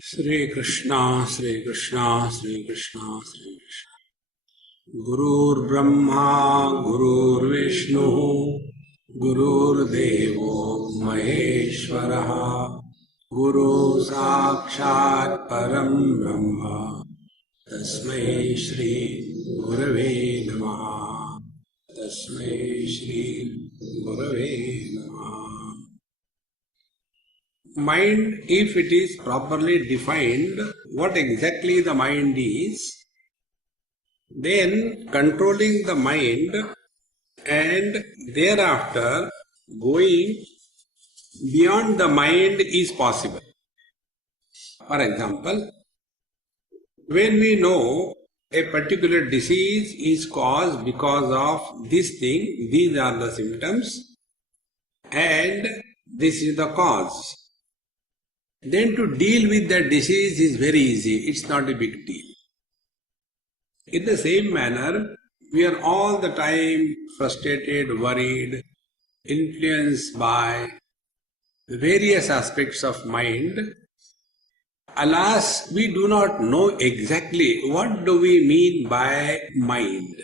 Shri Krishna, Shri Krishna, Shri Krishna, Shri Krishna. Gurur Brahma, Gurur Vishnu, Gurur Devo Maheshwaraha, Guru Sakshat Param Brahma, Tasmai Shri Gurave Namaha, Tasmai Shri Gurave Namaha. Mind, if it is properly defined, what exactly the mind is, then controlling the mind and thereafter going beyond the mind is possible. For example, when we know a particular disease is caused because of this thing, these are the symptoms, and this is the cause, then to deal with that disease is very easy, it's not a big deal. In the same manner, we are all the time frustrated, worried, influenced by various aspects of mind. Alas, we do not know exactly what do we mean by mind.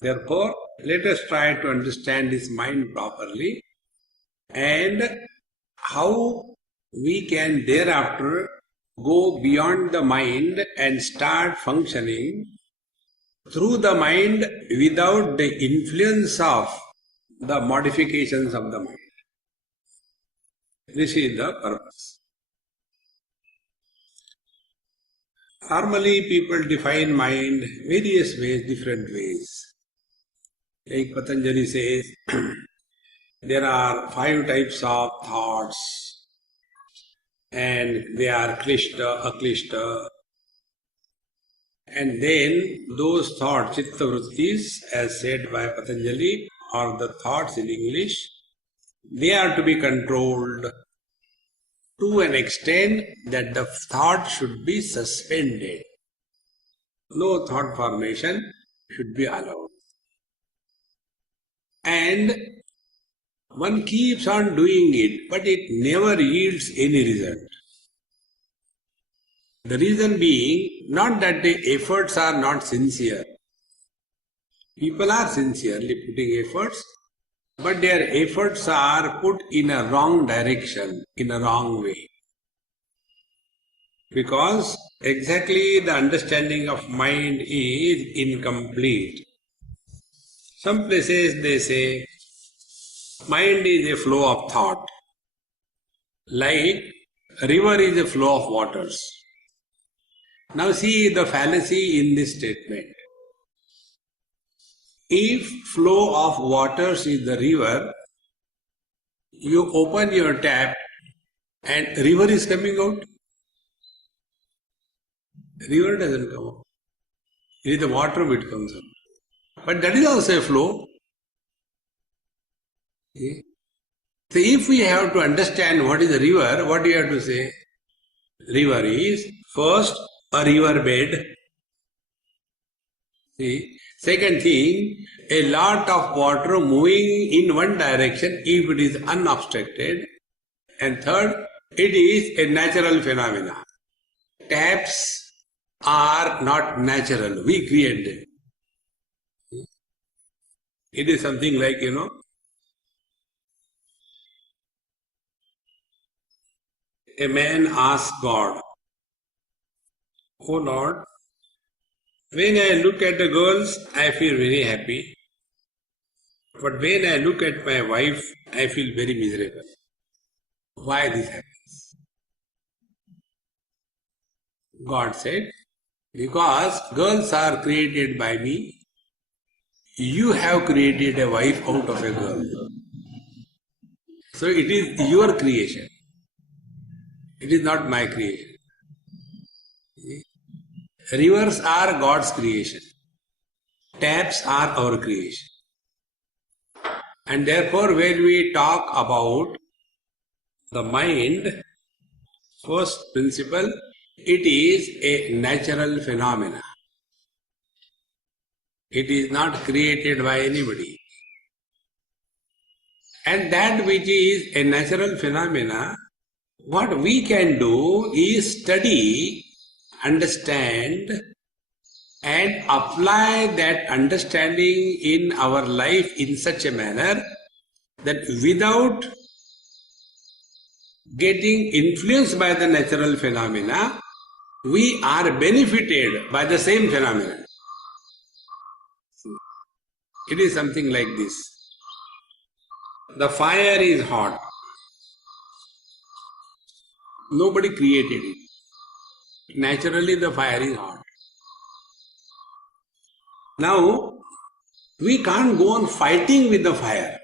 Therefore, let us try to understand this mind properly and how we can thereafter go beyond the mind and start functioning through the mind without the influence of the modifications of the mind. This is the purpose. Normally people define mind various ways, different ways. Like Patanjali says, there are 5 types of thoughts and they are klishta, aklishta. And then those thoughts, chitta vrittis, as said by Patanjali, or the thoughts in English, they are to be controlled to an extent that the thought should be suspended. No thought formation should be allowed. And one keeps on doing it, but it never yields any result. The reason being, not that the efforts are not sincere. People are sincerely putting efforts, but their efforts are put in a wrong direction, in a wrong way. Because exactly the understanding of mind is incomplete. Some places they say, mind is a flow of thought, like a river is a flow of waters. Now see the fallacy in this statement. If flow of waters is the river, you open your tap and river is coming out. River doesn't come out. It is the water which comes out. But that is also a flow. Okay? So if we have to understand what is a river, what do you have to say? River is first a river bed. See? Second thing, a lot of water moving in one direction if it is unobstructed. And third, it is a natural phenomena. Taps are not natural, we create them. It is something like, a man asks God, "Oh Lord, when I look at the girls, I feel very happy. But when I look at my wife, I feel very miserable. Why this happens?" God said, because girls are created by me, you have created a wife out of a girl. So it is your creation. It is not my creation. Rivers are God's creation. Taps are our creation. And therefore when we talk about the mind, first principle, it is a natural phenomena. It is not created by anybody. And that which is a natural phenomena, What we can do is study, understand, and apply that understanding in our life in such a manner that without getting influenced by the natural phenomena, we are benefited by the same phenomena. It is something like this. The fire is hot. Nobody created it. Naturally the fire is hot. Now, we can't go on fighting with the fire.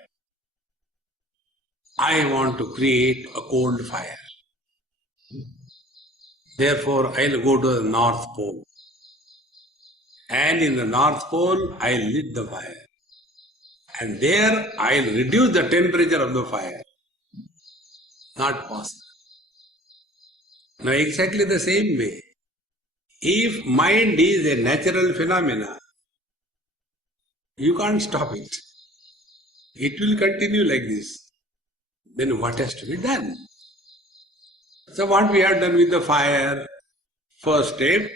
I want to create a cold fire. Therefore, I'll go to the North Pole. And in the North Pole, I'll lit the fire. And there, I'll reduce the temperature of the fire. Not possible. Now, exactly the same way. If mind is a natural phenomena, you can't stop it. It will continue like this. Then what has to be done? So what we have done with the fire? First step,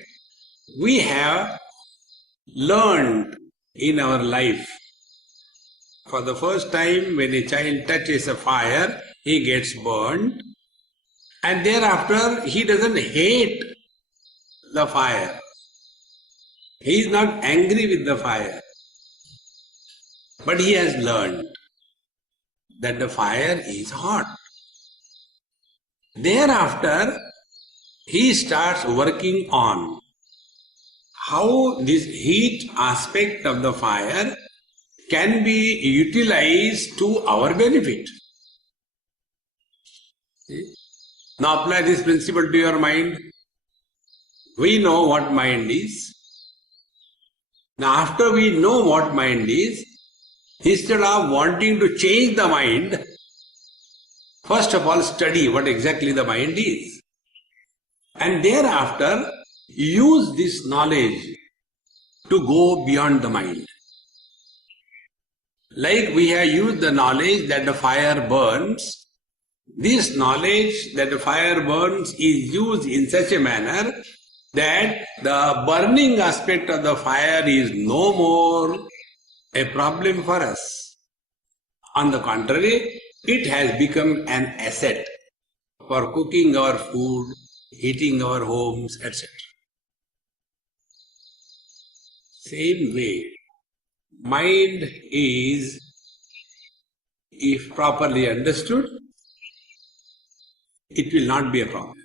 we have learned in our life. For the first time, when a child touches a fire, he gets burned. And thereafter, he doesn't hate the fire. He is not angry with the fire. But he has learned that the fire is hot. Thereafter, he starts working on how this heat aspect of the fire can be utilized to our benefit. See? Now apply this principle to your mind. We know what mind is. Now after we know what mind is, instead of wanting to change the mind, first of all study what exactly the mind is. And thereafter use this knowledge to go beyond the mind. Like we have used the knowledge that the fire burns, this knowledge that the fire burns is used in such a manner that the burning aspect of the fire is no more a problem for us. On the contrary, it has become an asset for cooking our food, heating our homes, etc. Same way, mind is, if properly understood, it will not be a problem.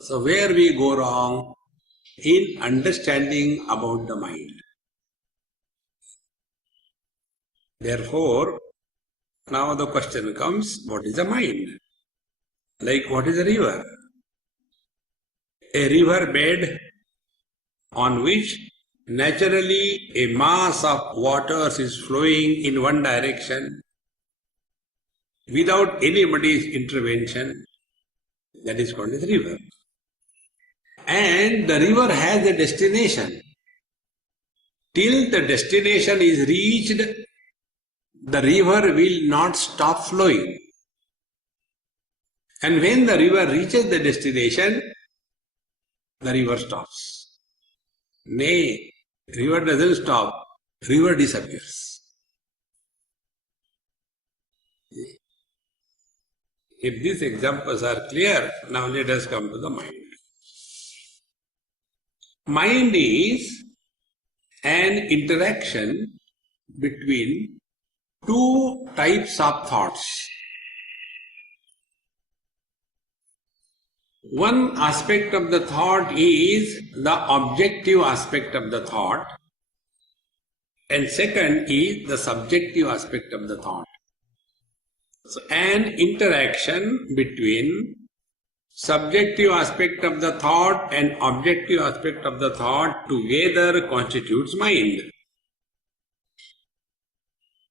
So where we go wrong? In understanding about the mind. Therefore, now the question comes, what is the mind? Like what is a river? A river bed on which naturally a mass of waters is flowing in one direction without anybody's intervention, that is called as river. And the river has a destination. Till the destination is reached, the river will not stop flowing. And when the river reaches the destination, the river stops. Nay, river doesn't stop, river disappears. If these examples are clear, now let us come to the mind. Mind is an interaction between two types of thoughts. One aspect of the thought is the objective aspect of the thought, and second is the subjective aspect of the thought. So, an interaction between subjective aspect of the thought and objective aspect of the thought together constitutes mind.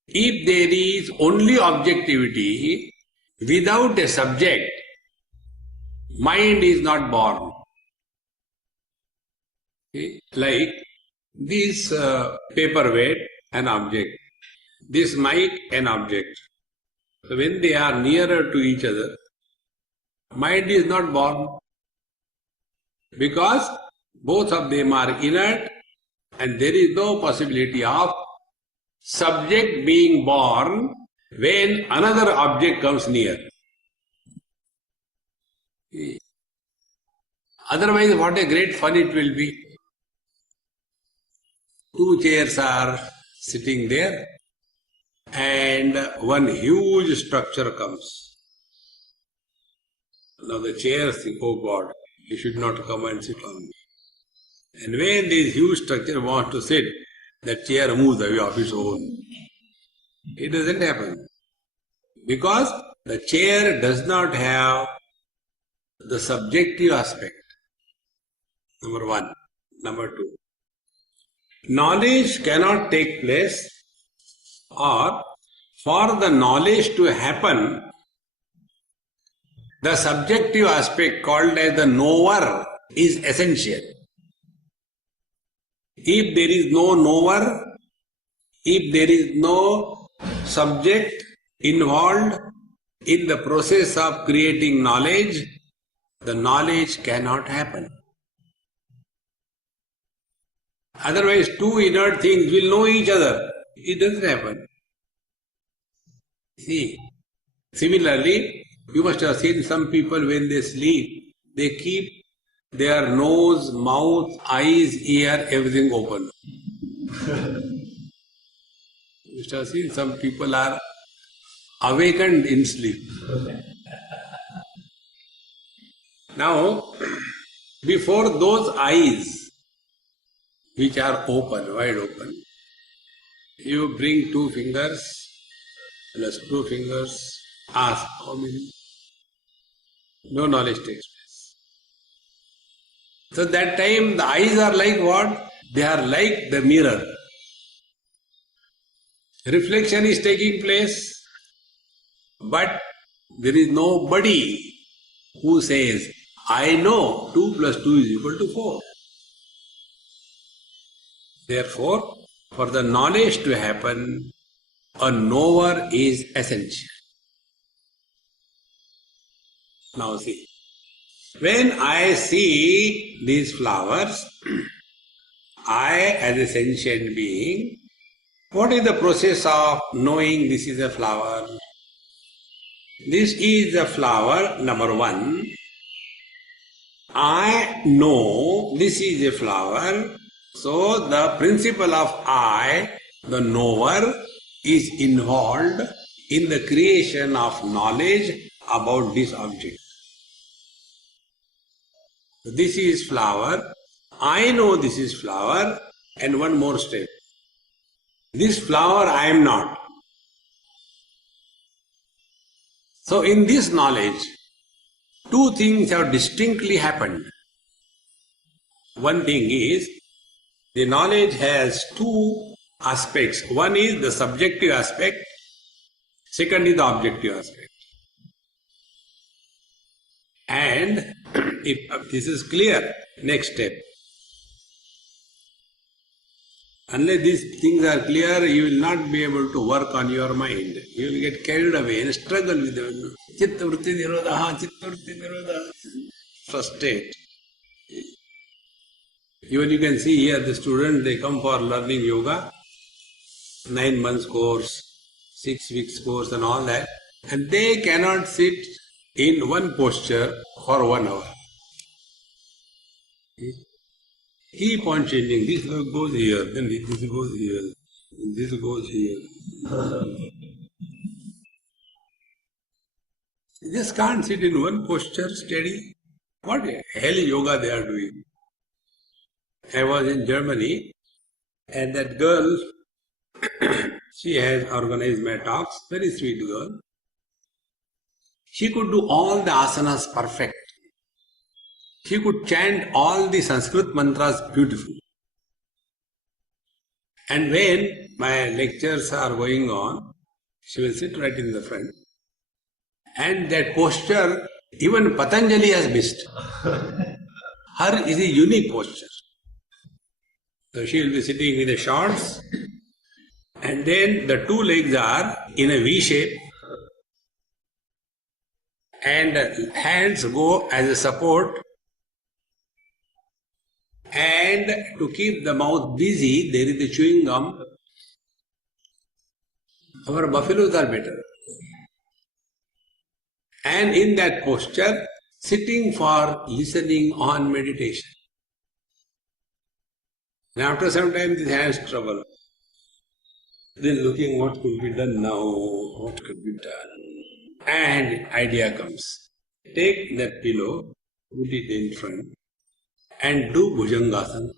If there is only objectivity without a subject, mind is not born. Okay? Like this paperweight, an object. This mic, an object. So when they are nearer to each other, mind is not born. Because both of them are inert and there is no possibility of subject being born when another object comes near. Otherwise, what a great fun it will be. Two chairs are sitting there and one huge structure comes. Now the chairs think, oh God, he should not come and sit on me. And when this huge structure wants to sit, that chair moves away of its own. It doesn't happen. Because the chair does not have the subjective aspect. Number one. Number two. Knowledge cannot take place, or for the knowledge to happen, the subjective aspect called as the knower is essential. If there is no knower, if there is no subject involved in the process of creating knowledge, the knowledge cannot happen. Otherwise, two inert things will know each other. It doesn't happen. See, similarly, you must have seen some people when they sleep, they keep their nose, mouth, eyes, ear, everything open. You must have seen some people are awakened in sleep. Now, before those eyes, which are open, wide open, you bring 2 fingers, plus 2 fingers, ask how many? No knowledge takes place. So that time the eyes are like what? They are like the mirror. Reflection is taking place, but there is nobody who says, I know 2 plus 2 is equal to 4. Therefore, for the knowledge to happen, a knower is essential. Now see, when I see these flowers, I as a sentient being, what is the process of knowing this is a flower? This is a flower, number one. I know this is a flower. So the principle of I, the knower, is involved in the creation of knowledge about this object. This is flower. I know this is flower. And one more step. This flower I am not. So in this knowledge, 2 things have distinctly happened. One thing is, the knowledge has 2 aspects. One is the subjective aspect, second is the objective aspect. And if this is clear, next step. Unless these things are clear, you will not be able to work on your mind. You will get carried away and struggle with them. Chitta vritti nirodha, frustrate. Even you can see here the students, they come for learning yoga, 9 months course, 6 weeks course and all that, and they cannot sit in one posture for 1 hour. Keep on changing. This goes here, then this goes here, this goes here. You just can't sit in one posture steady. What hell yoga they are doing? I was in Germany and that girl, she has organized my talks, very sweet girl. She could do all the asanas perfect. She could chant all the Sanskrit mantras beautifully. And when my lectures are going on, she will sit right in the front. And that posture, even Patanjali has missed. Her is a unique posture. So she will be sitting with the shorts, and then the 2 legs are in a V shape, and hands go as a support, and to keep the mouth busy, there is the chewing gum. Our buffaloes are better. And in that posture, sitting for listening on meditation. And after some time, the hands trouble. Then looking what could be done now, what could be done. And idea comes. Take that pillow, put it in front, and do Bhujangasana.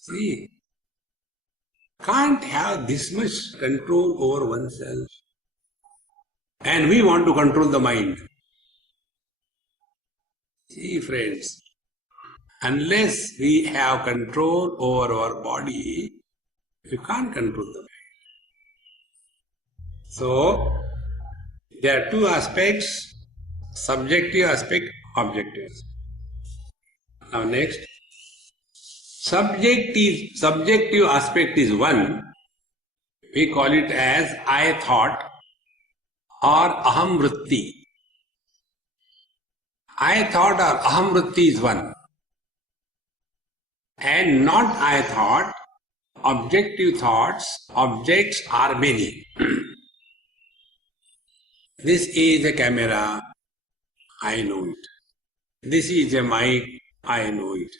See, can't have this much control over oneself. And we want to control the mind. See, friends, unless we have control over our body, we can't control the mind. So, there are two aspects, subjective aspect, objective. Now next, subjective aspect is one, we call it as I thought or aham vritti. I thought or aham vritti is one. And not I thought, objective thoughts, objects are many. This is a camera, I know it. This is a mic, I know it.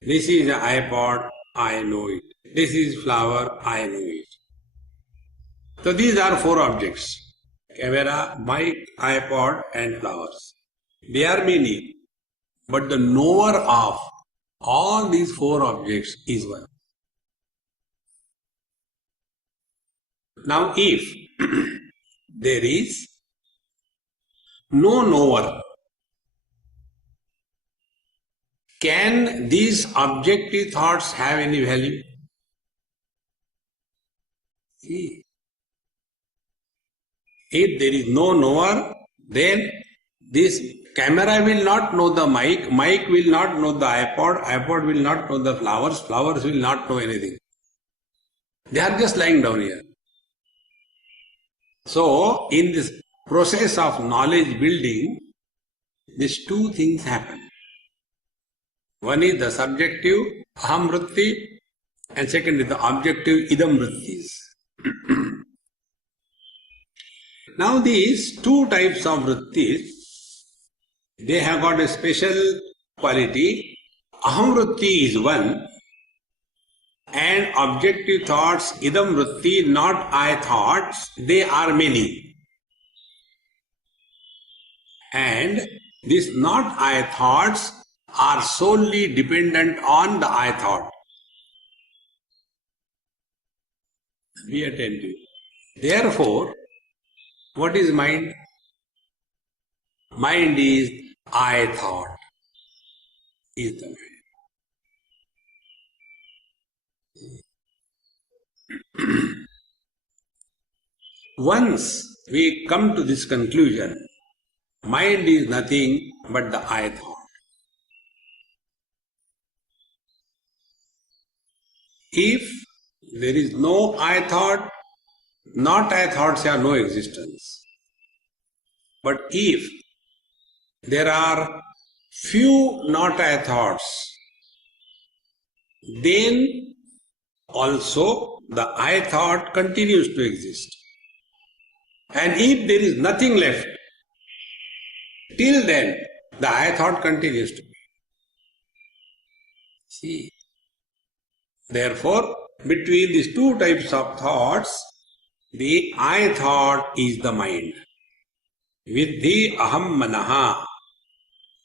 This is an iPod, I know it. This is flower, I know it. So these are four objects. Camera, mic, iPod and flowers. They are many. But the knower of all these four objects is one. Now if there is no knower, can these objective thoughts have any value? See, if there is no knower, then this camera will not know the mic, mic will not know the iPod, iPod will not know the flowers, flowers will not know anything. They are just lying down here. So, in this process of knowledge building, these two things happen. One is the subjective aham vritti, and second is the objective idam vrittis. Now these two types of vrittis, they have got a special quality. Aham vritti is one, and objective thoughts, idam vritti, not I thoughts, they are many. And these not I thoughts are solely dependent on the I thought. Be attentive. Therefore, what is mind? Mind is I thought, is the mind. Once we come to this conclusion, mind is nothing but the I thought. If there is no I thought, not I thoughts have no existence. But if there are few not I thoughts, then also the I thought continues to exist. And if there is nothing left, till then the I thought continues to be. See, therefore, between these two types of thoughts, the I thought is the mind. Viddhi aham manaha.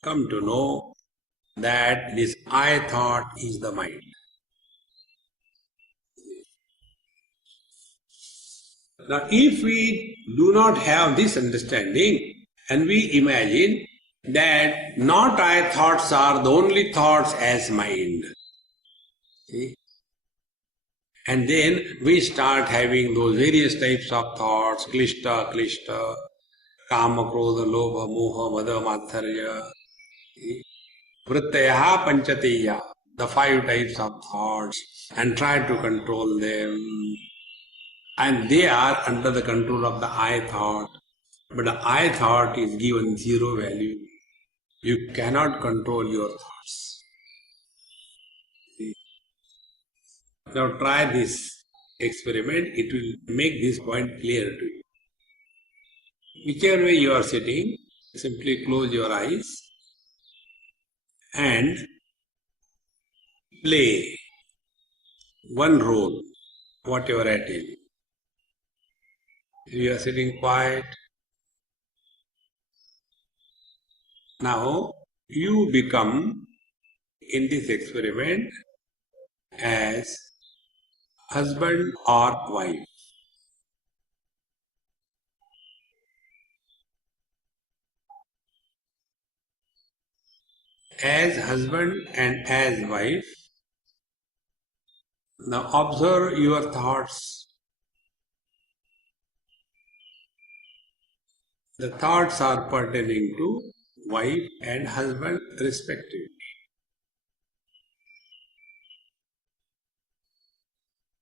Come to know that this I thought is the mind. Now, if we do not have this understanding and we imagine that not I thoughts are the only thoughts as mind, see? And then we start having those various types of thoughts, klishta, kama, krodha, lobha, moha, mada, matharya, vrittayaha, panchateya, the 5 types of thoughts, and try to control them. and they are under the control of the I thought, but the I thought is given zero value. You cannot control your thoughts. See? Now try this experiment, it will make this point clear to you. Whichever way you are sitting, simply close your eyes and play one role, whatever it is. You are sitting quiet. Now you become in this experiment as husband or wife. As husband and as wife, now observe your thoughts. The thoughts are pertaining to wife and husband respectively.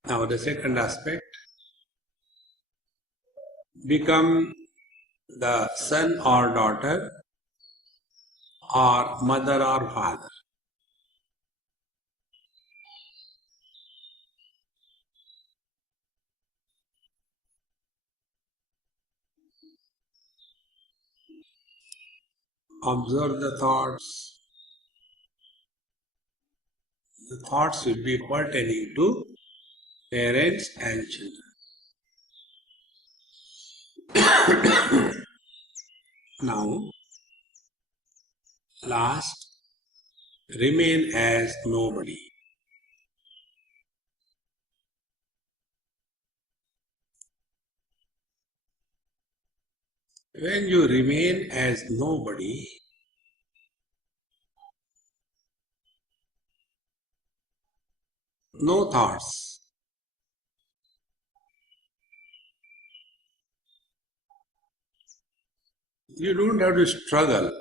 Now the second aspect, become the son or daughter or mother or father. Observe the thoughts. The thoughts will be pertaining to parents and children. Now, last, remain as nobody. When you remain as nobody, no thoughts. You don't have to struggle.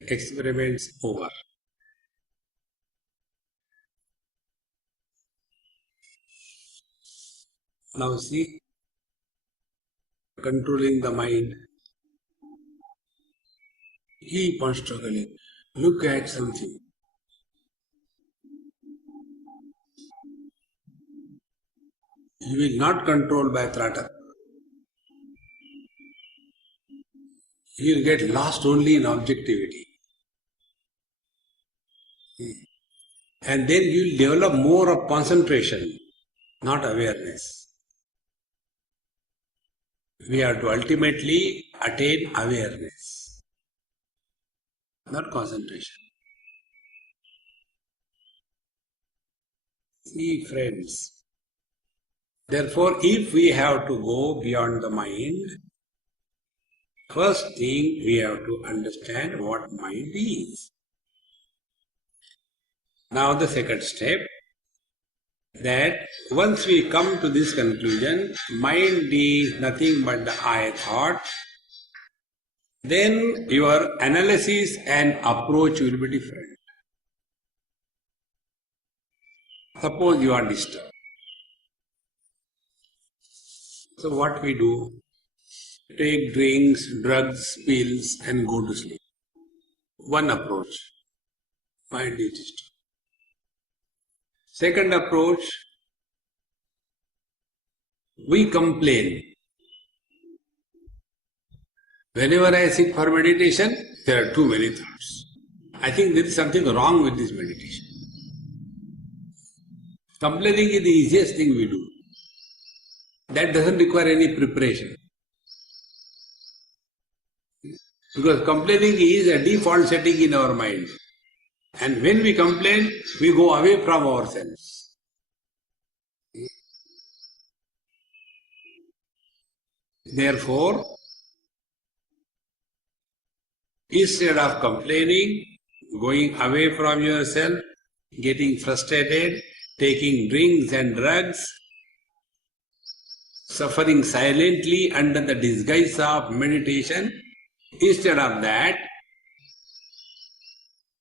Experiments over. Now see, controlling the mind. Keep on struggling. Look at something. You will not control by throttle. You will get lost only in objectivity. And then you will develop more of concentration, not awareness. We have to ultimately attain awareness, not concentration. See, friends, therefore, if we have to go beyond the mind, first thing we have to understand what mind is. Now the second step, that once we come to this conclusion, mind is nothing but the I thought, then your analysis and approach will be different. Suppose you are disturbed. So what we do? Take drinks, drugs, pills and go to sleep. One approach. Mind is disturbed. Second approach, we complain. Whenever I sit for meditation, there are too many thoughts. I think there is something wrong with this meditation. Complaining is the easiest thing we do. That doesn't require any preparation. Because complaining is a default setting in our mind. And when we complain, we go away from ourselves. Therefore, instead of complaining, going away from yourself, getting frustrated, taking drinks and drugs, suffering silently under the disguise of meditation, instead of that,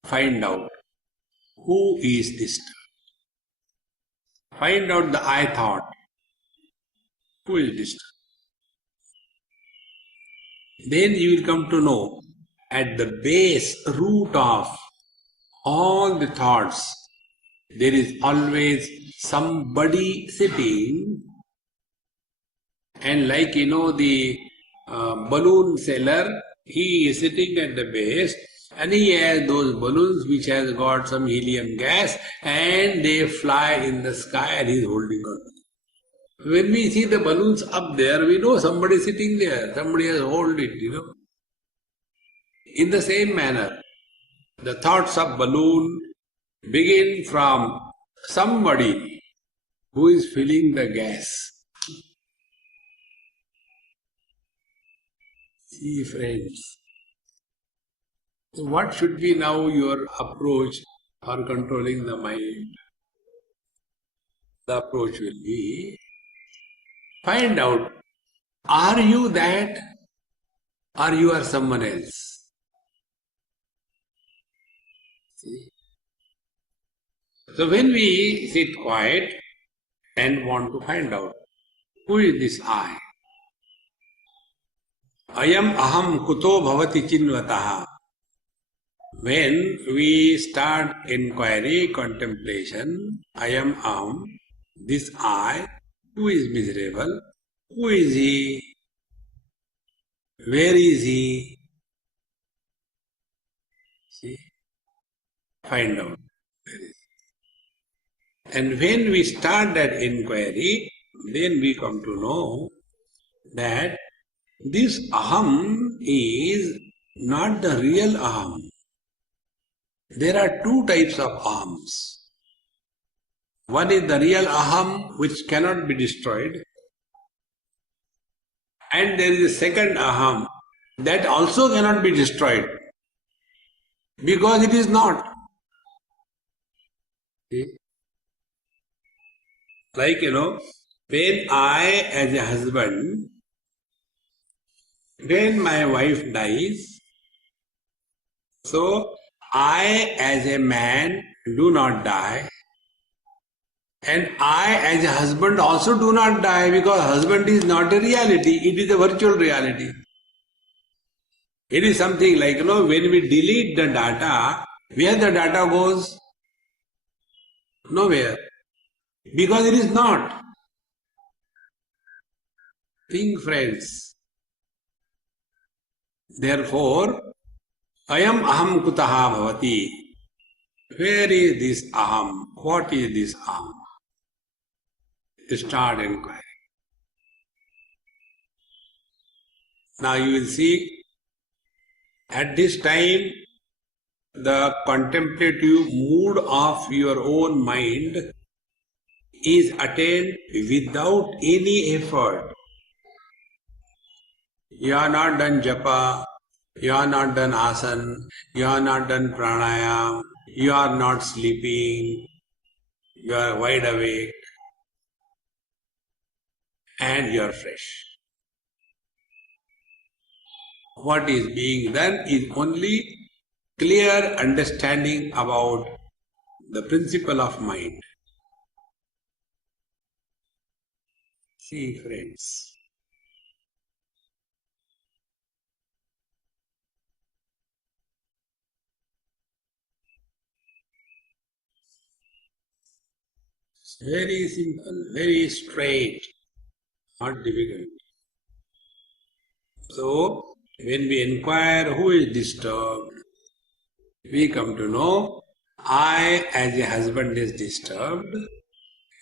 find out who is disturbed. Find out the I thought. Who is disturbed? Then you will come to know at the base root of all the thoughts, there is always somebody sitting, and like the balloon seller, he is sitting at the base and he has those balloons which has got some helium gas and they fly in the sky and he is holding on. When we see the balloons up there, we know somebody is sitting there, somebody has hold it, In the same manner, the thoughts of balloon begin from somebody who is filling the gas. See, friends, what should be now your approach for controlling the mind? The approach will be, find out, are you that or you are someone else? See? So when we sit quiet and want to find out, who is this I? Ayam aham kuto bhavati chinvataha. When we start inquiry, contemplation, ayam aham, this I, who is miserable, who is he, where is he? See? Find out. And when we start that inquiry, then we come to know that this aham is not the real aham. There are two types of ahams. One is the real aham which cannot be destroyed, and there is a second aham that also cannot be destroyed because it is not. See? Like, when I as a husband, when my wife dies, so I as a man do not die, and I as a husband also do not die, because husband is not a reality, it is a virtual reality. It is something like, when we delete the data, where the data goes? Nowhere. Because it is not. Think, friends. Therefore, ayam aham kutaha bhavati. Where is this aham? What is this aham? Start inquiry. Now you will see, at this time, the contemplative mood of your own mind is attained without any effort. You are not done japa, you are not done asana, you are not done pranayam, you are not sleeping, you are wide awake, and you are fresh. What is being done is only clear understanding about the principle of mind. See, friends, it's very simple, very straight, not difficult. So, when we inquire who is disturbed, we come to know I as a husband is disturbed,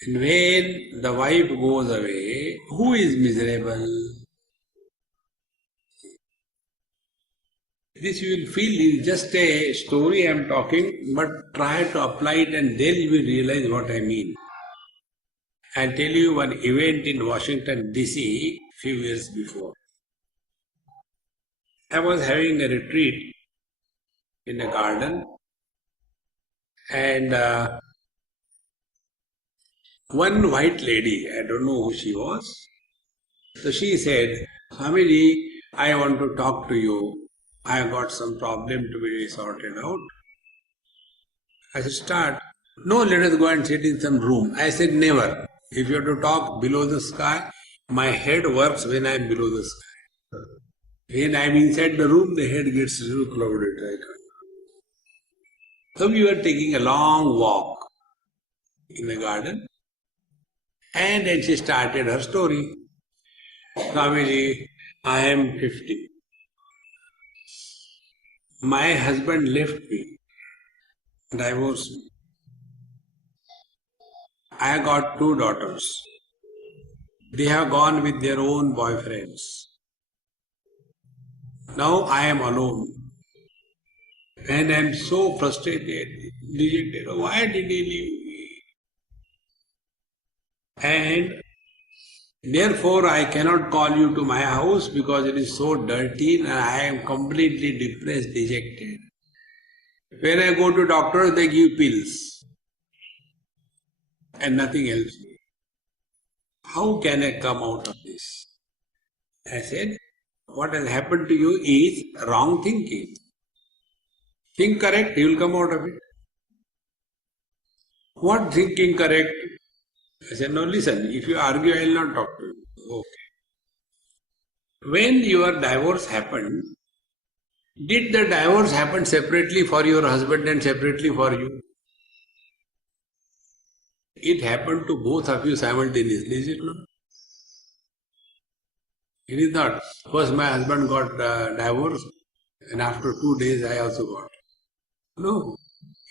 and when the wife goes away, who is miserable? This you will feel is just a story I am talking, but try to apply it and then you will realize what I mean. I'll tell you one event in Washington DC few years before. I was having a retreat in a garden, and one white lady, I don't know who she was, so she said, Swamiji, I want to talk to you. I have got some problem to be sorted out. I said, start. No, let us go and sit in some room. I said, never. If you have to talk below the sky, my head works when I am below the sky. When I am inside the room, the head gets a little clouded. Right? So we were taking a long walk in the garden, and then she started her story. Swamiji, I am 50. My husband left me, divorced me. I got 2 daughters. They have gone with their own boyfriends. Now I am alone. And I am so frustrated, dejected. Why did he leave me? And therefore I cannot call you to my house because it is so dirty and I am completely depressed, dejected. When I go to doctors, they give pills and nothing else. How can I come out of this? I said, what has happened to you is wrong thinking. Think correct, you will come out of it. What thinking correct? I said, no, listen, if you argue, I will not talk to you. Okay. When your divorce happened, did the divorce happen separately for your husband and separately for you? It happened to both of you simultaneously, is it not? It is not. First my husband got divorced and after 2 days I also got. No,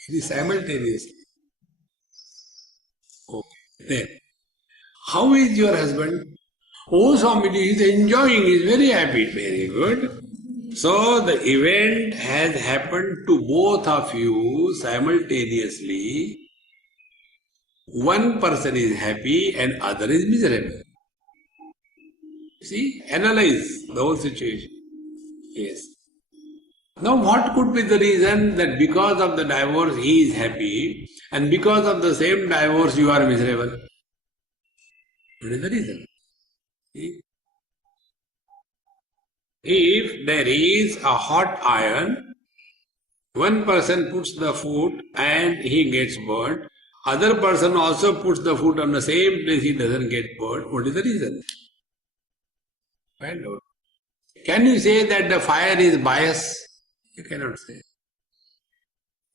it is simultaneously. Okay. Then, how is your husband? Oh, Swamiji, he is enjoying, he is very happy. Very good. So the event has happened to both of you simultaneously. One person is happy and other is miserable. See, analyze the whole situation. Yes. Now what could be the reason that because of the divorce he is happy and because of the same divorce you are miserable? What is the reason? See? If there is a hot iron, one person puts the food and he gets burnt, other person also puts the food on the same place, he doesn't get burnt. What is the reason? Find out. Can you say that the fire is biased? You cannot say.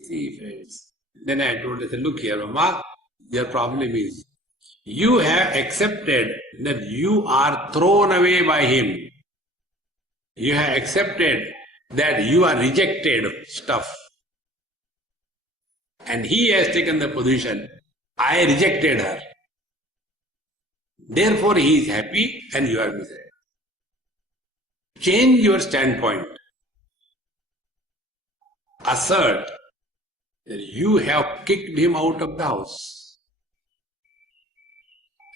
See, friends. Then I told her, look here, Mama, your problem is you have accepted that you are thrown away by him. You have accepted that you are rejected stuff. And he has taken the position, I rejected her. Therefore he is happy and you are miserable. Change your standpoint. Assert that you have kicked him out of the house.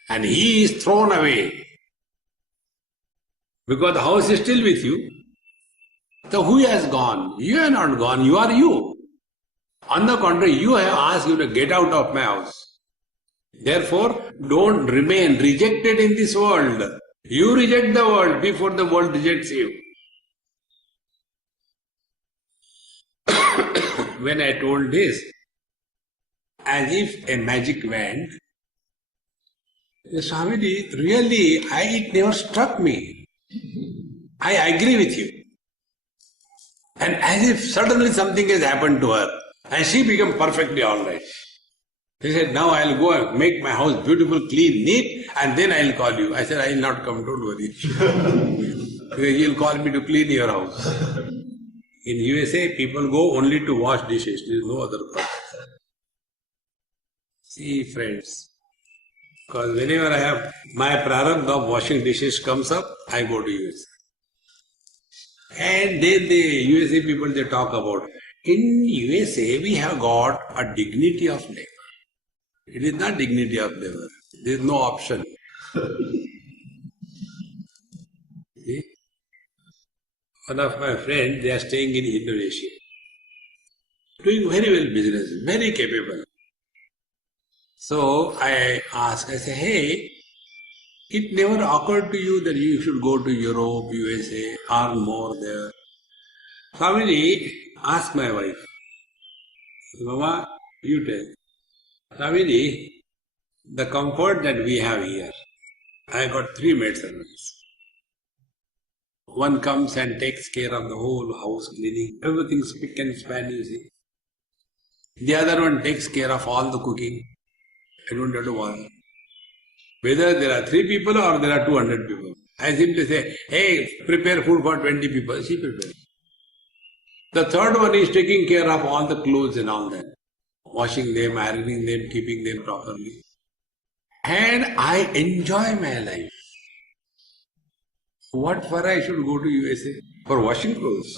And he is thrown away. Because the house is still with you. So who has gone? You have not gone, you are you. On the contrary, you have asked you to get out of my house. Therefore, don't remain rejected in this world. You reject the world before the world rejects you. When I told this, as if a magic wand, Swamiji, really, it never struck me. I agree with you. And as if suddenly something has happened to her, and she became perfectly alright. He said, now I will go and make my house beautiful, clean, neat, and then I will call you. I said, I will not come, don't worry. Because you will call me to clean your house. In USA, people go only to wash dishes. There is no other purpose. See, friends, because whenever I have my prarabdha of washing dishes comes up, I go to USA. And then the USA people, they talk about, in USA, we have got a dignity of labor. It is not dignity of labor. There is no option. See? One of my friends, they are staying in Indonesia. Doing very well business, very capable. So I asked, I say, hey, it never occurred to you that you should go to Europe, USA, earn more there. Swamiji, ask my wife. Mama, You tell. Swamiji, the comfort that we have here, I got 3 maidservants. One comes and takes care of the whole house cleaning, everything spick and span, you see. The other one takes care of all the cooking. I don't have to worry. Whether there are 3 people or there are 200 people. I simply say, hey, prepare food for 20 people. She prepares. The third one is taking care of all the clothes and all that. Washing them, ironing them, keeping them properly. And I enjoy my life. What for I should go to USA? For washing clothes?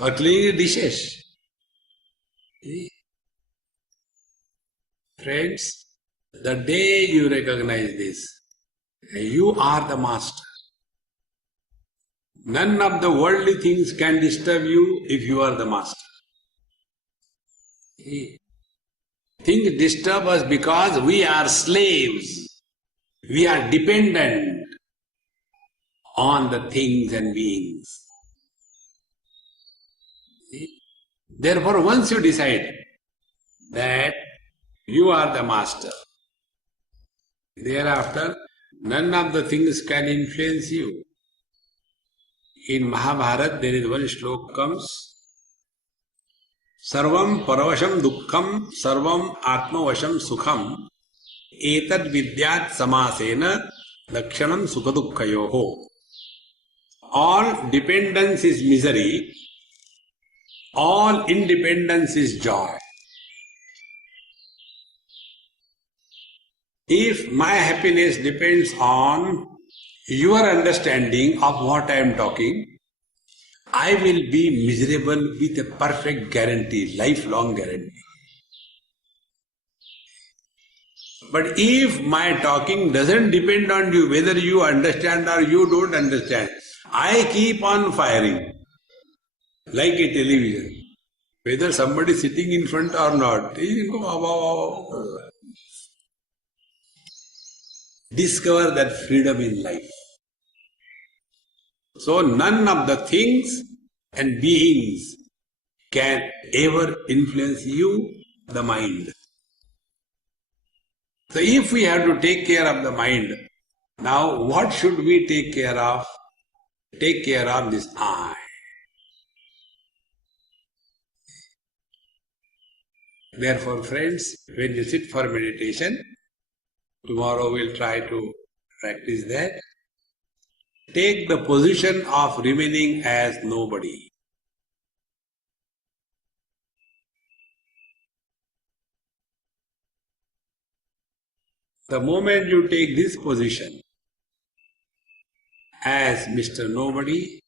Or cleaning dishes? Friends, the day you recognize this, you are the master. None of the worldly things can disturb you if you are the master. Things disturb us because we are slaves. We are dependent on the things and beings. Therefore, once you decide that you are the master, thereafter, none of the things can influence you. In Mahabharata, there is one shloka comes, Sarvam paravasham dukkham, sarvam atmavasham sukham, etad vidyat samasena, lakshanam sukadukkayoho. All dependence is misery, all independence is joy. If my happiness depends on your understanding of what I am talking, I will be miserable with a perfect guarantee, lifelong guarantee. But if my talking doesn't depend on you, whether you understand or you don't understand, I keep on firing like a television. Whether somebody is sitting in front or not, discover that freedom in life. So none of the things and beings can ever influence you, the mind. So if we have to take care of the mind, now what should we take care of? Take care of this I. Therefore, friends, when you sit for meditation, tomorrow we'll try to practice that. Take the position of remaining as nobody. The moment you take this position as Mr. Nobody,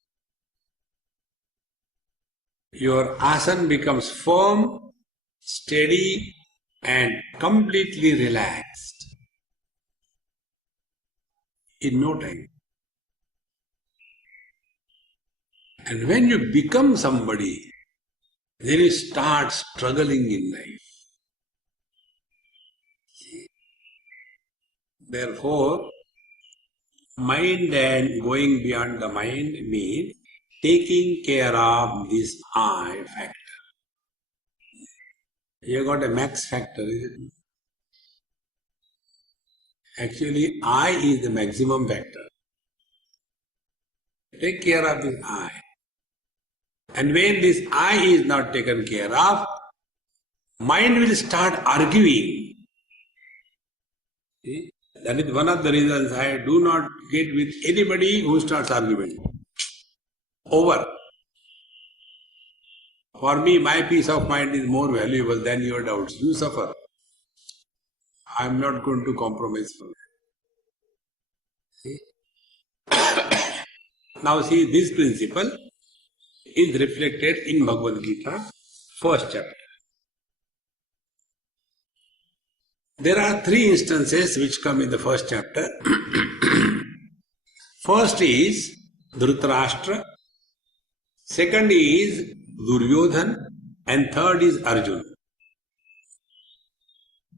your asana becomes firm, steady, and completely relaxed in no time. And when you become somebody, then you start struggling in life. Therefore, mind and going beyond the mind means taking care of this I factor. You got a max factor, isn't it? Actually, I is the maximum factor. Take care of this I. And when this I is not taken care of, mind will start arguing. See? That is one of the reasons I do not get with anybody who starts argument. Over. For me, my peace of mind is more valuable than your doubts. You suffer. I am not going to compromise for that. See? Now see, this principle is reflected in Bhagavad Gita, first chapter. There are 3 instances which come in the first chapter. First is Dhritarashtra, second is Duryodhan, and third is Arjuna.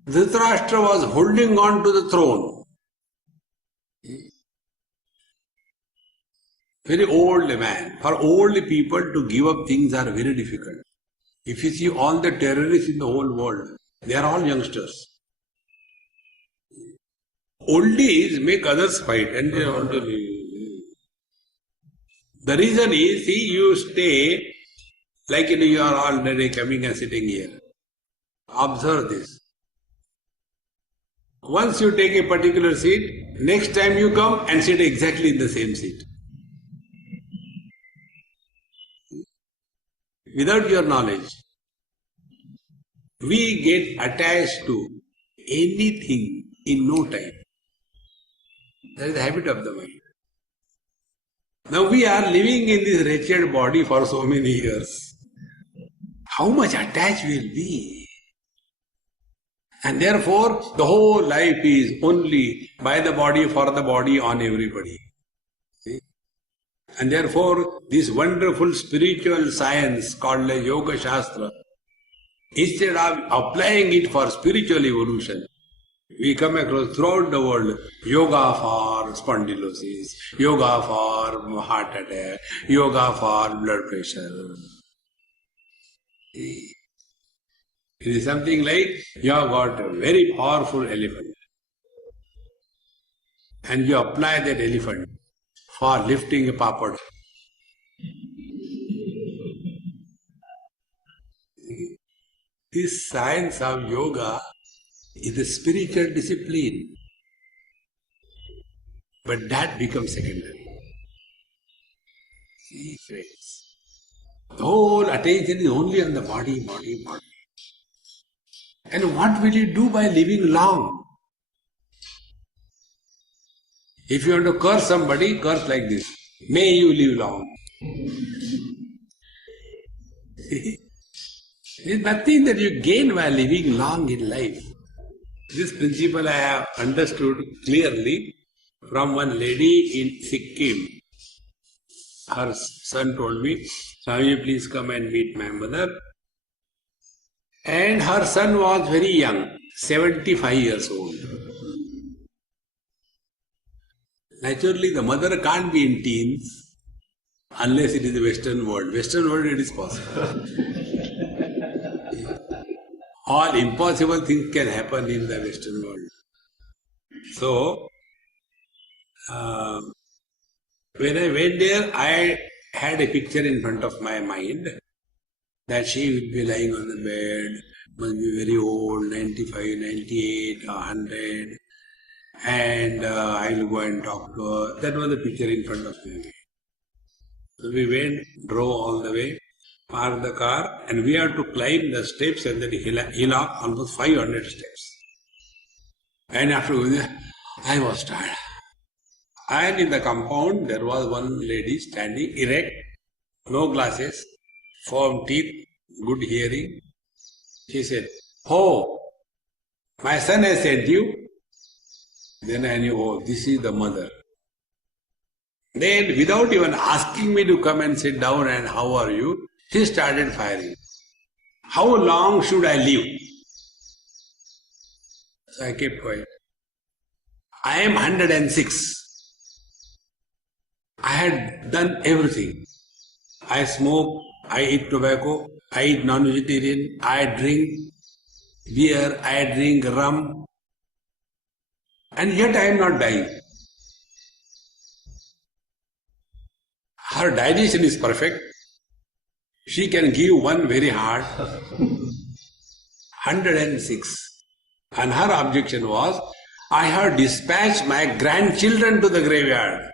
Dhritarashtra was holding on to the throne. Very old man. For old people to give up things are very difficult. If you see all the terrorists in the whole world, they are all youngsters. Oldies make others fight and they want to live. The reason is, see, you stay like you are already coming and sitting here. Observe this. Once you take a particular seat, next time you come and sit exactly in the same seat. Without your knowledge, we get attached to anything in no time. That is the habit of the mind. Now we are living in this wretched body for so many years. How much attached we'll be? And therefore, the whole life is only by the body, for the body, on everybody. See? And therefore, this wonderful spiritual science called a Yoga Shastra, instead of applying it for spiritual evolution, we come across throughout the world yoga for spondylosis, yoga for heart attack, yoga for blood pressure. It is something like you have got a very powerful elephant and you apply that elephant for lifting a papad. This science of yoga is a spiritual discipline, but that becomes secondary. See, friends, the whole attention is only on the body, body, body. And what will you do by living long? If you want to curse somebody, curse like this: may you live long. There is nothing that you gain by living long in life. This principle I have understood clearly from one lady in Sikkim. Her son told me, "Swami, please come and meet my mother." And her son was very young, 75 years old. Naturally, the mother can't be in teens unless it is the Western world. Western world, it is possible. All impossible things can happen in the Western world. So, when I went there, I had a picture in front of my mind that she would be lying on the bed, must be very old, 95, 98, 100, and I will go and talk to her. That was the picture in front of me. So we went, drove all the way, parked the car, and we had to climb the steps and then hillock, almost 500 steps. And after going there, I was tired. And in the compound, there was one lady standing erect, no glasses, firm teeth, good hearing. She said, "Oh, my son has sent you." Then I knew, oh, this is the mother. Then, without even asking me to come and sit down and how are you, she started firing. How long should I live? So I kept quiet. I am 106. I had done everything. I smoke, I eat tobacco, I eat non-vegetarian, I drink beer, I drink rum, and yet I am not dying. Her digestion is perfect. She can give one very hard 106. And her objection was, I have dispatched my grandchildren to the graveyard,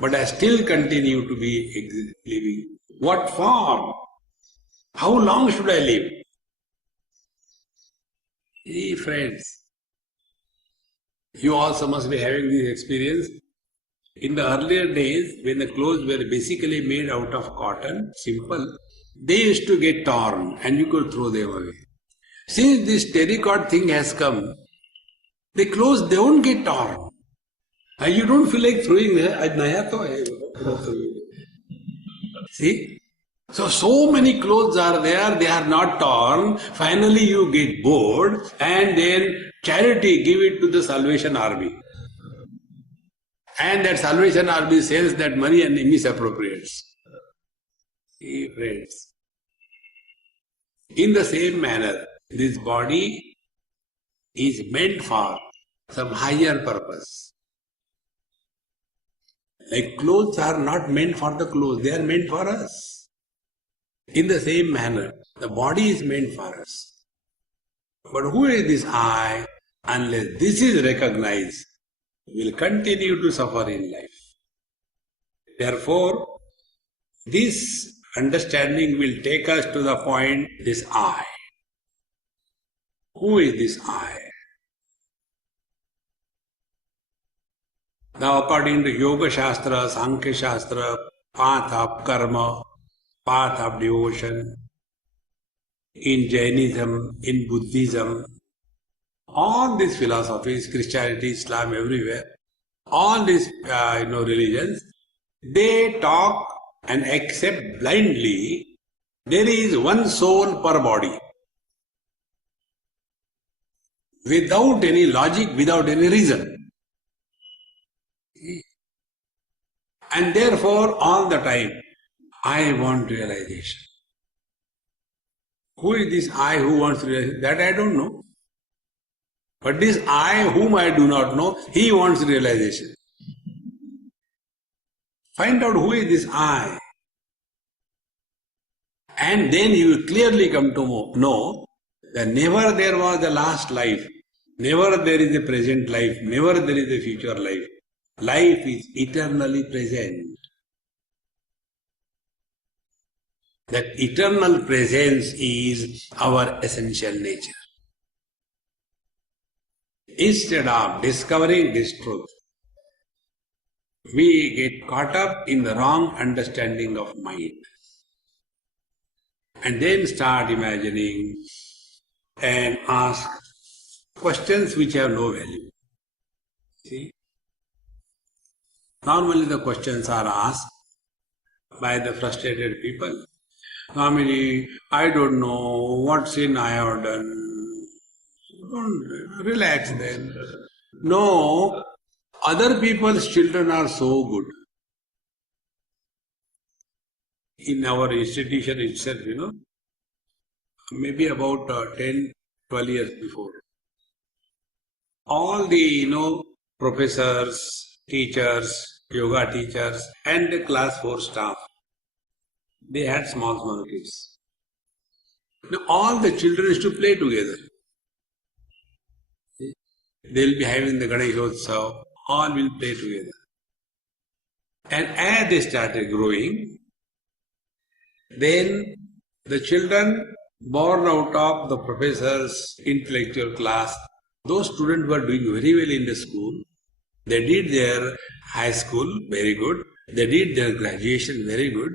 but I still continue to be living. What for? How long should I live? Hey friends, you also must be having this experience. In the earlier days, when the clothes were basically made out of cotton, simple, they used to get torn and you could throw them away. Since this terracotta thing has come, the clothes don't get torn. And you don't feel like throwing them. See? So many clothes are there, they are not torn. Finally you get bored and then charity give it to the Salvation Army. And that Salvation Army sells that money and misappropriates. See, friends, In the same manner, this body is meant for some higher purpose. Like clothes are not meant for the clothes, they are meant for us. In the same manner, the body is meant for us. But who is this I? Unless this is recognized, will continue to suffer in life. Therefore, this understanding will take us to the point, this I. Who is this I? Now, according to Yoga Shastra, Sankhya Shastra, path of karma, path of devotion, in Jainism, in Buddhism, all these philosophies, Christianity, Islam, everywhere, all these religions, they talk and accept blindly there is one soul per body. Without any logic, without any reason. And therefore, all the time, I want realization. Who is this I who wants realization? That I don't know. But this I whom I do not know, he wants realization. Find out who is this I. And then you will clearly come to know that never there was a last life, never there is a present life, never there is a future life. Life is eternally present. That eternal presence is our essential nature. Instead of discovering this truth, we get caught up in the wrong understanding of mind. And then start imagining and ask questions which have no value. See? Normally the questions are asked by the frustrated people. Swamiji, I don't know what sin I have done. Don't relax then. No, other people's children are so good. In our institution itself, maybe about 10, 12 years before, all the, professors, teachers, yoga teachers, and the class 4 staff, they had small kids. Now all the children used to play together. They'll be having the Ganeshotsav, all will play together. And as they started growing, then the children born out of the professor's intellectual class, those students were doing very well in the school. They did their high school very good. They did their graduation very good.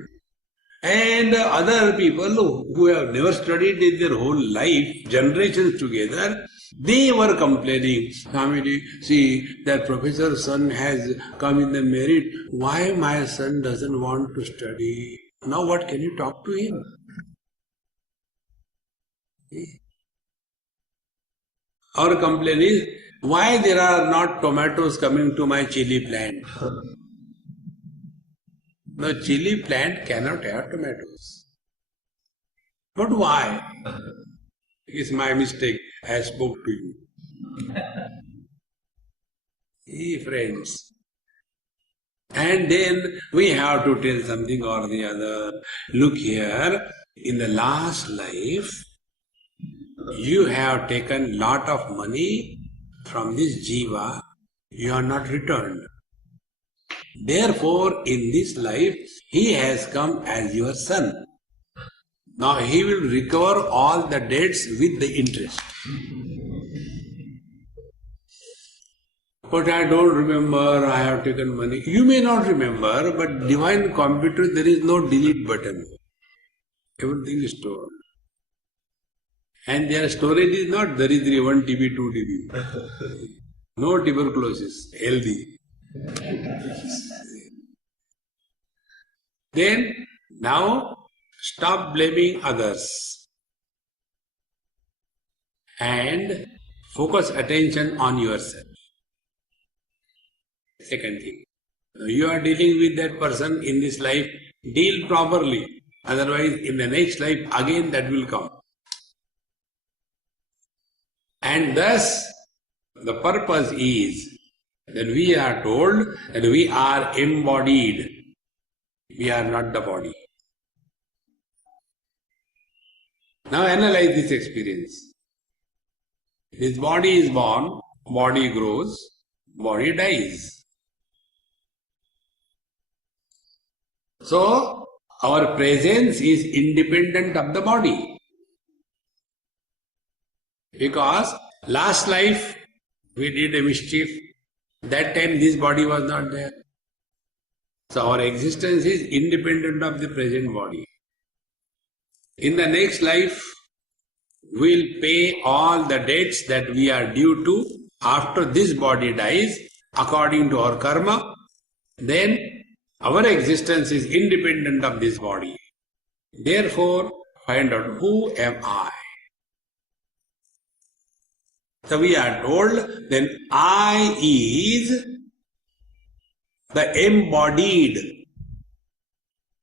And other people who have never studied in their whole life, generations together, they were complaining, Swamiji, see, that professor's son has come in the merit. Why my son doesn't want to study? Now what can you talk to him? Our complaint is, why there are not tomatoes coming to my chili plant? The chili plant cannot have tomatoes. But why? It's my mistake. I spoke to you. Hey friends. And then we have to tell something or the other. Look here, in the last life, you have taken lot of money from this jiva, you are not returned. Therefore, in this life, he has come as your son. Now he will recover all the debts with the interest. But I don't remember, I have taken money. You may not remember, but divine computer, there is no delete button. Everything is stored. And their storage is not Daridri 1 TB, 2 TB. No tuberculosis, healthy. Then, now, stop blaming others and focus attention on yourself. Second thing, you are dealing with that person in this life, deal properly. Otherwise, in the next life, again that will come. And thus, the purpose is that we are told that we are embodied. We are not the body. Now analyze this experience. This body is born, body grows, body dies. So, our presence is independent of the body. Because last life we did a mischief. That time this body was not there. So our existence is independent of the present body. In the next life, we'll pay all the debts that we are due to after this body dies according to our karma. Then our existence is independent of this body. Therefore, find out who am I. So we are told then I is the embodied,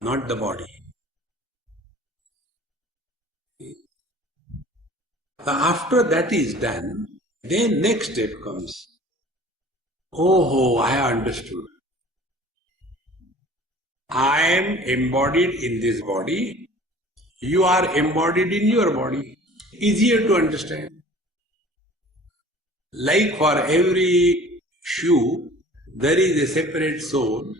not the body. So after that is done, then next step comes. Oh, I understood. I am embodied in this body. You are embodied in your body. Easier to understand. Like for every shoe, there is a separate soul.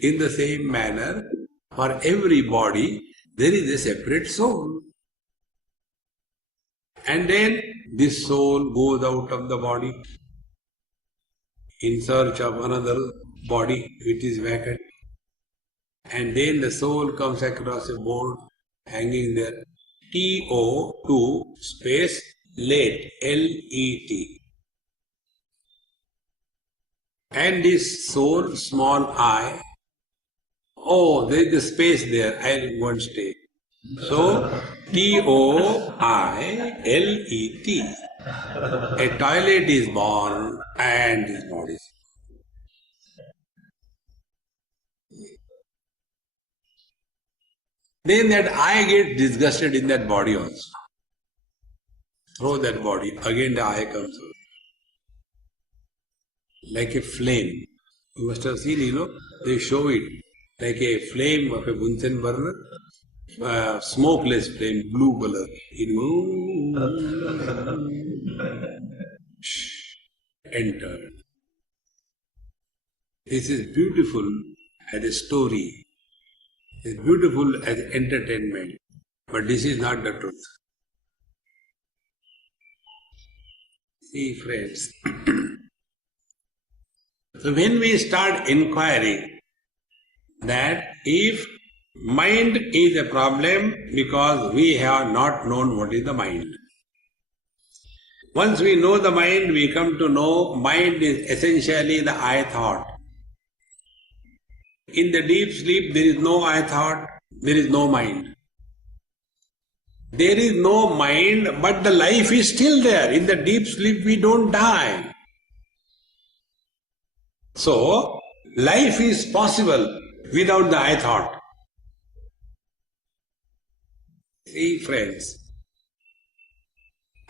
In the same manner, for every body, there is a separate soul. And then this soul goes out of the body in search of another body which is vacant. And then the soul comes across a board hanging there. TO2 space late, L-E-T. And this soul, small I, oh, there is a space there, I won't stay. So, T-O-I-L-E-T. A toilet is born and this body is. Then that I get disgusted in that body also. Throw that body, again the I comes out. Like a flame. You must have seen, they show it like a flame of a Bunsen burner. Smokeless flame, blue color. Entered. This is beautiful as a story. It's beautiful as entertainment. But this is not the truth. See, friends. So when we start inquiring that if mind is a problem because we have not known what is the mind. Once we know the mind, we come to know mind is essentially the I thought. In the deep sleep, there is no I thought, there is no mind. There is no mind, but the life is still there. In the deep sleep, we don't die. So, life is possible without the I thought. See, friends.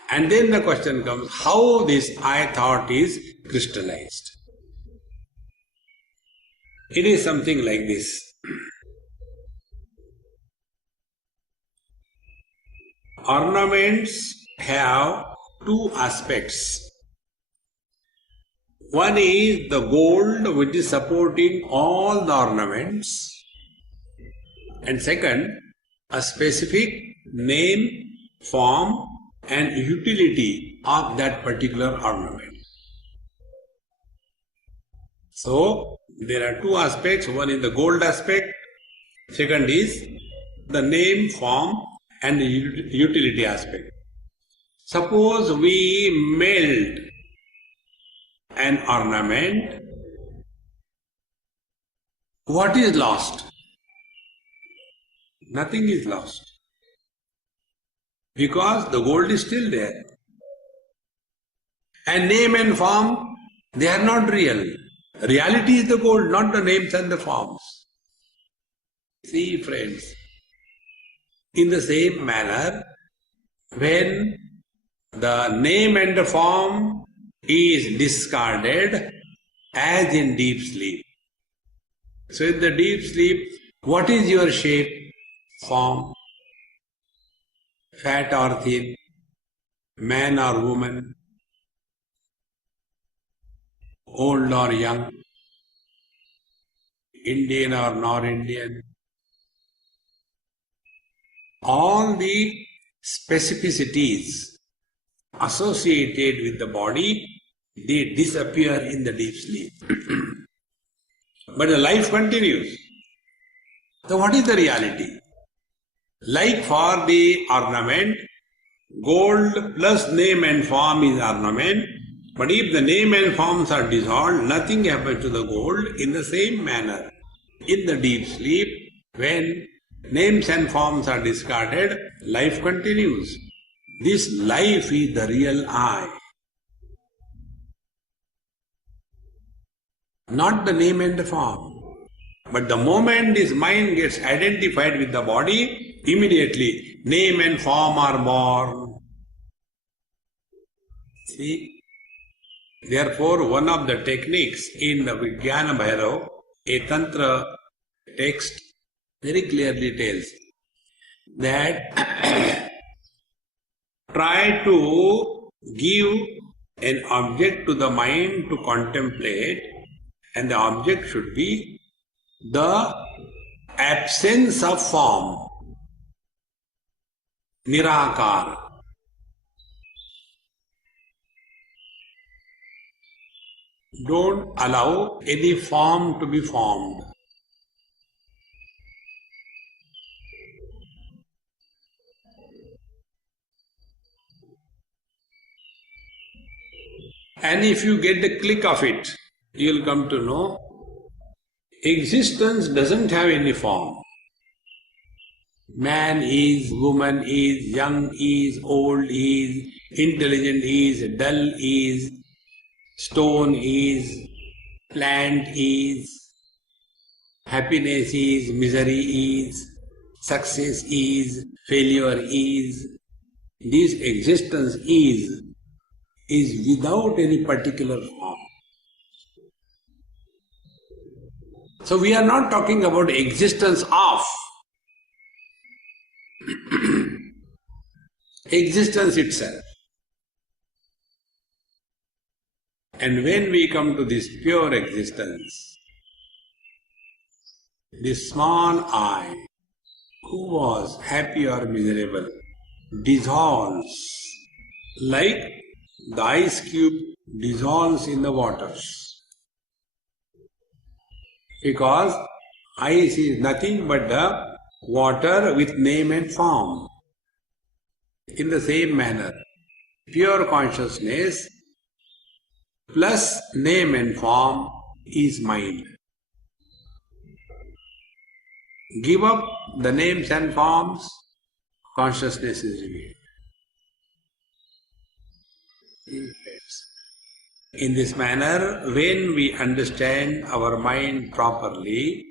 And then the question comes, how this I thought is crystallized? It is something like this. Ornaments have two aspects. One is the gold which is supporting all the ornaments, and second, a specific name, form and utility of that particular ornament. So, there are two aspects. One is the gold aspect, second is the name, form and the utility aspect. Suppose we melt an ornament, what is lost? Nothing is lost. Because the gold is still there. And name and form, they are not real. Reality is the gold, not the names and the forms. See, friends, in the same manner, when the name and the form is discarded as in deep sleep. So in the deep sleep, what is your shape, form? Fat or thin? Man or woman? Old or young? Indian or non-Indian? All the specificities associated with the body, they disappear in the deep sleep. But the life continues. So what is the reality? Like for the ornament, gold plus name and form is ornament, but if the name and forms are dissolved, nothing happens to the gold. In the same manner, in the deep sleep, when names and forms are discarded, life continues. This life is the real I. Not the name and the form. But the moment this mind gets identified with the body, immediately name and form are born. See? Therefore, one of the techniques in the Vijnana Bhairav, a Tantra text, very clearly tells that try to give an object to the mind to contemplate, and the object should be the absence of form, nirakara. Don't allow any form to be formed. And if you get the click of it, you will come to know existence doesn't have any form. Man is, woman is, young is, old is, intelligent is, dull is, stone is, plant is, happiness is, misery is, success is, failure is. This existence is without any particular form. So we are not talking about existence of. Existence itself. And when we come to this pure existence, this small I, who was happy or miserable, dissolves like the ice cube dissolves in the waters. Because ice is nothing but the water with name and form. In the same manner, pure consciousness plus name and form is mind. Give up the names and forms, consciousness is revealed. In this manner, when we understand our mind properly,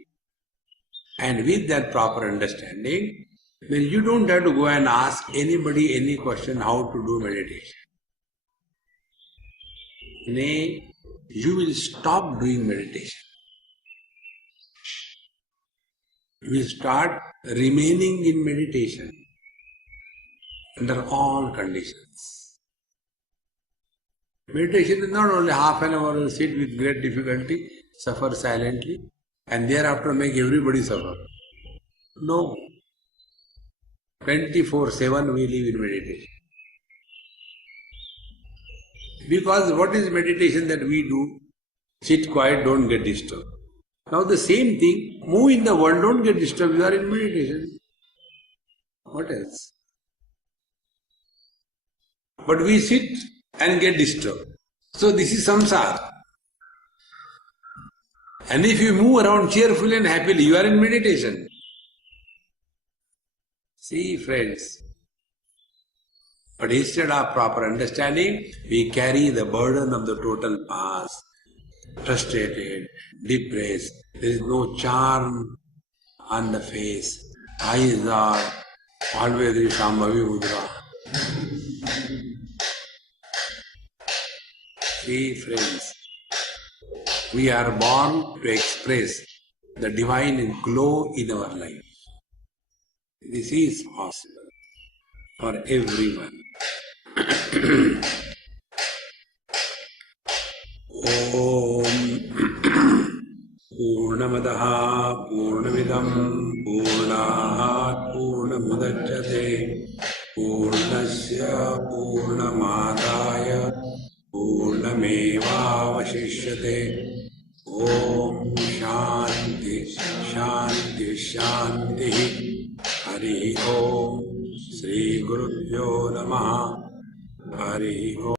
and with that proper understanding, then you don't have to go and ask anybody any question how to do meditation. Nay, you will stop doing meditation. You will start remaining in meditation under all conditions. Meditation is not only half an hour you sit with great difficulty, suffer silently, and thereafter make everybody suffer. No. 24/7 we live in meditation. Because what is meditation that we do? Sit quiet, don't get disturbed. Now the same thing, move in the world, don't get disturbed, you are in meditation. What else? But we sit and get disturbed. So this is samsara. And if you move around cheerfully and happily, you are in meditation. See, friends. But instead of proper understanding, we carry the burden of the total past. Frustrated, depressed, there is no charm on the face. Eyes are always Shambhavi Mudra. See friends, we are born to express the divine glow in our life. This is possible for everyone. Om Purnamadaha Purnamidam Purnat Purnamudachyate Purnasya Purnamadaya Purnamevavashishyate. Om Shanti Shanti Shanti. Hari Om. Shri Gurubhyo Namaha. Hari Om.